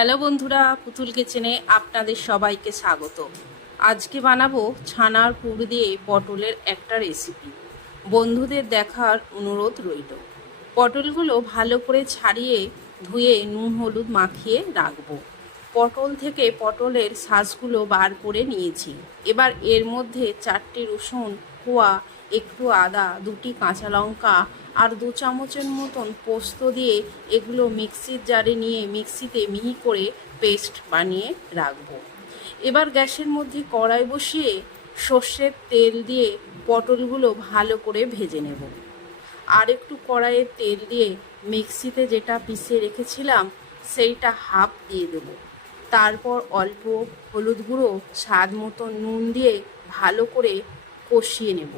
Hello বন্ধুরা, পুতুল কিচেনে আপনাদের সবাইকে স্বাগত। আজকে বানাবো ছানার পুর দিয়ে পটলের একটা রেসিপি। বন্ধুদের দেখার অনুরোধ রইল। পটলগুলো ভালো করে ছাড়িয়ে ধুয়ে নুন হলুদ মাখিয়ে রাখবো। পটল থেকে পটলের শাঁসগুলো বার করে নিয়েছি। এবার এর মধ্যে 4টি রসুন কোয়া, একটু আদা, 2টি কাঁচা লঙ্কা আর 2 চামচের মতন পোস্ত দিয়ে এগুলো মিক্সির জারে নিয়ে মিক্সিতে মিহি করে পেস্ট বানিয়ে রাখবো। এবার গ্যাসের মধ্যে কড়াই বসিয়ে সর্ষের তেল দিয়ে পটলগুলো ভালো করে ভেজে নেব। আর একটু কড়াইয়ে তেল দিয়ে মিক্সিতে যেটা পিষে রেখেছিলাম সেইটা হাফ দিয়ে দেবো। তারপর অল্প হলুদ গুঁড়ো, স্বাদ মতো নুন দিয়ে ভালো করে কষিয়ে নেব।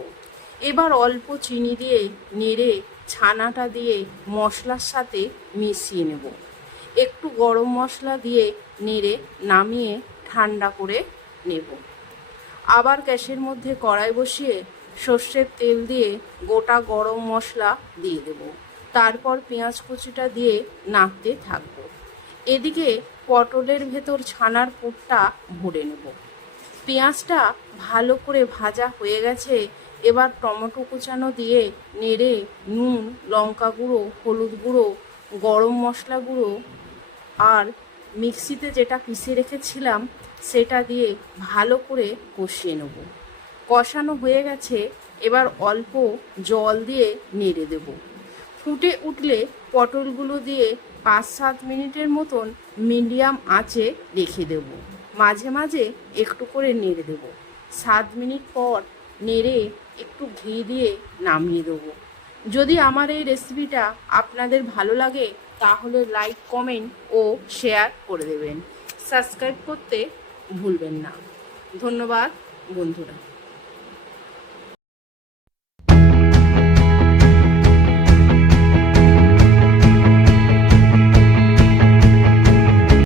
এবার অল্প চিনি দিয়ে নেড়ে ছানাটা দিয়ে মশলার সাথে মিশিয়ে নেব। একটু গরম মশলা দিয়ে নেড়ে নামিয়ে ঠান্ডা করে নেব। আবার গ্যাসের মধ্যে কড়াই বসিয়ে সর্ষের তেল দিয়ে গোটা গরম মশলা দিয়ে দেব। তারপর পেঁয়াজ কুচিটা দিয়ে নাড়তে থাকবো। এদিকে পটলের ভেতর ছানার পুরটা ভরে নেব। পেঁয়াজটা ভালো করে ভাজা হয়ে গেছে। এবার টমেটো কুচানো দিয়ে নেড়ে নুন, লঙ্কা গুঁড়ো, হলুদ গুঁড়ো, গরম মশলা গুঁড়ো আর মিক্সিতে যেটা পিষে রেখেছিলাম সেটা দিয়ে ভালো করে কষিয়ে নেব। কষানো হয়ে গেছে। এবার অল্প জল দিয়ে নেড়ে দেব। ফুটে উঠলে পটলগুলো দিয়ে 5-7 মিনিটের মতন মিডিয়াম আঁচে রেখে দেব। মাঝে মাঝে একটু করে নেড়ে দেব। 7 মিনিট পর নেড়ে একটু ঘি দিয়ে নামিয়ে দেবো। যদি আমার এই রেসিপিটা আপনাদের ভালো লাগে তাহলে লাইক, কমেন্ট ও শেয়ার করে দেবেন। সাবস্ক্রাইব করতে ভুলবেন না। ধন্যবাদ বন্ধুরা।